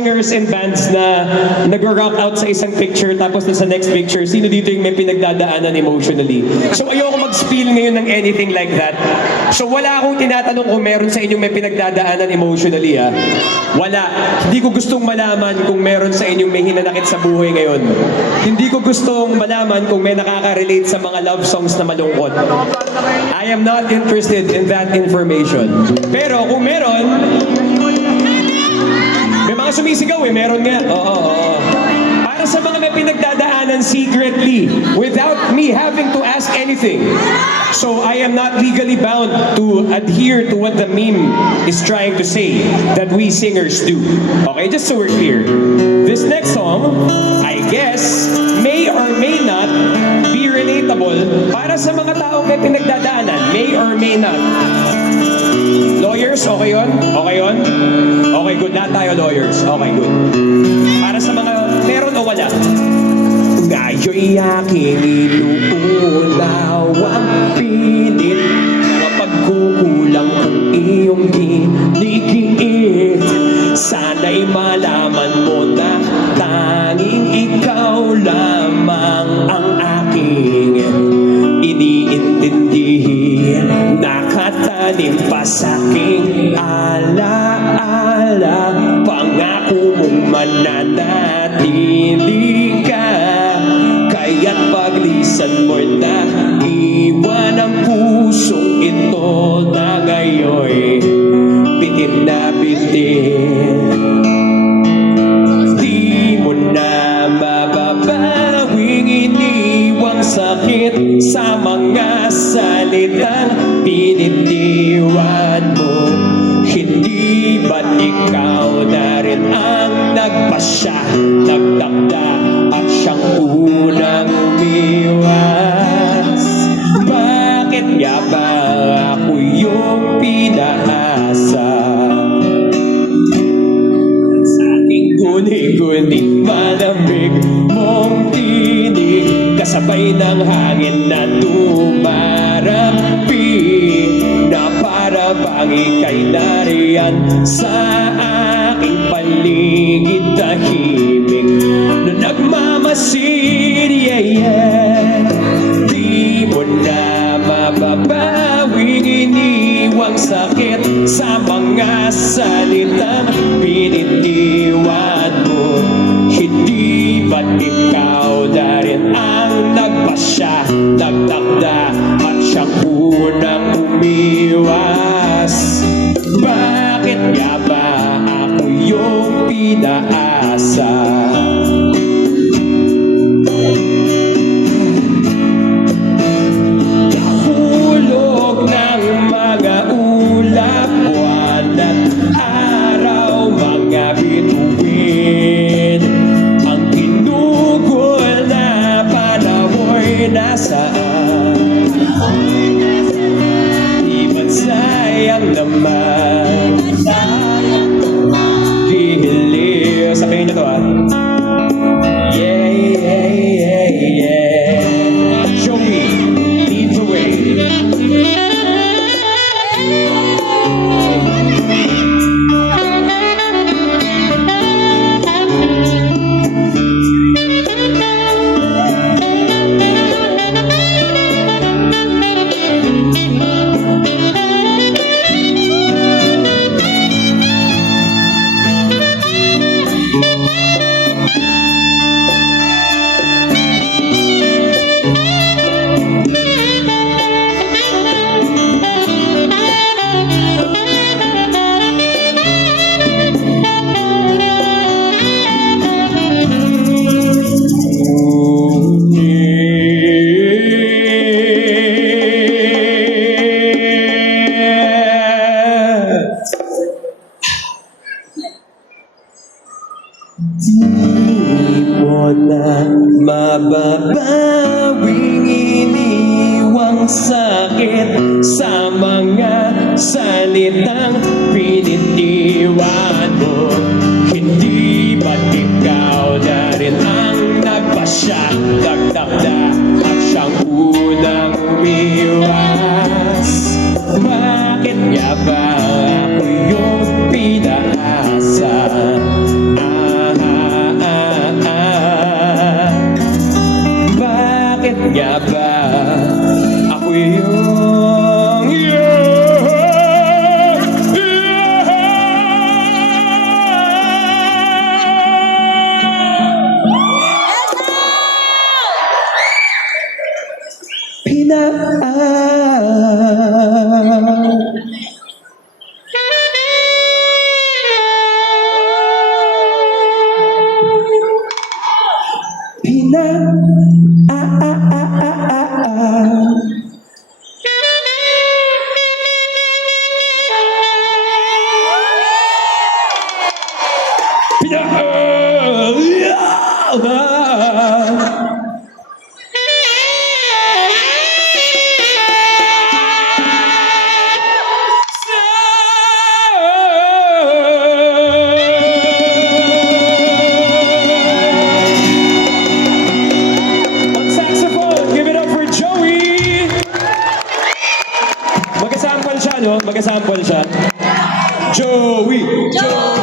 singers and bands na nag-rock out sa isang picture tapos sa next picture, sino dito yung may pinagdadaanan emotionally? So ayoko mag-spill ngayon ng anything like that. So wala akong tinatanong kung meron sa inyong may pinagdadaanan emotionally, ha? Wala. Hindi ko gustong malaman kung meron sa inyong may hinanakit sa buhay ngayon. Hindi ko gustong malaman kung may nakaka-relate sa mga love songs na malungkot. I am not interested in that information. Pero kung meron, may mga sumisigaw eh, meron nga. Oo. Para sa mga may pinagdadaanan secretly, without me having to ask anything. So I am not legally bound to adhere to what the meme is trying to say that we singers do. Okay, just so we're clear. This next song, I guess, may or may not be relatable para sa mga taong may pinagdadaanan. May or may not. Lawyers, okay yun? Okay yun? Okay, good. Lahat tayo lawyers. Okay, good. Para sa mga meron o wala. Ngayon'y aking inuulaw ang pilit na pagkukulang kung iyong ginigiit. Sana'y malaman mo na tanging ikaw lamang ang aking iniintindi. Nakatanim pa sa'king alaala, pangako mong mananatili ka. Kaya't paglisan mo'y na iwan ang pusong ito na ngayon'y bitin na bitin. Di mo na mababawing iniwang sakit sa mga salitang pinitiwan mo. Hindi ba't ikaw na rin ang nagpasya, nagtakda at siyang unang umiwas? Bakit nga ba ako yung pinaasa? Sa aking guni-guni malamig mong tinig, kasabay ng hangin na tumarampi, na para bang ika'y nariyan sa aking paligid, tahimik na nagmamasid, yeah. Di mo na mababawing iniwang sakit sa mga salitang pinitiwan mo. Hindi ba't ikaw na rin ang nagpasya, nagtakda at siyang unang umiwas? Bakit nga ba ako yung pinaasa? Nahulog ng mga ulap, buwan at araw, mga bituin. Ang ginugol na panawoy nasaan? Di ba't sayang naman? Gihiliw. Sabihin niyo to, ha? Yeah. Show me, lead the way. Di mo na mababawing iniwang sakit sa mga salitang pinitiwan mo. Hindi ba't ikaw na rin ang nagpasya, nagtakda at siyang unang umiwas? Bakit nga ba ako yung pinaasa? na. Ah, ah, ah, ah, ah, ah. On saxophone, give it up for Joey! Mag-sample siya, no? Mag-sample siya. Joey! Joey!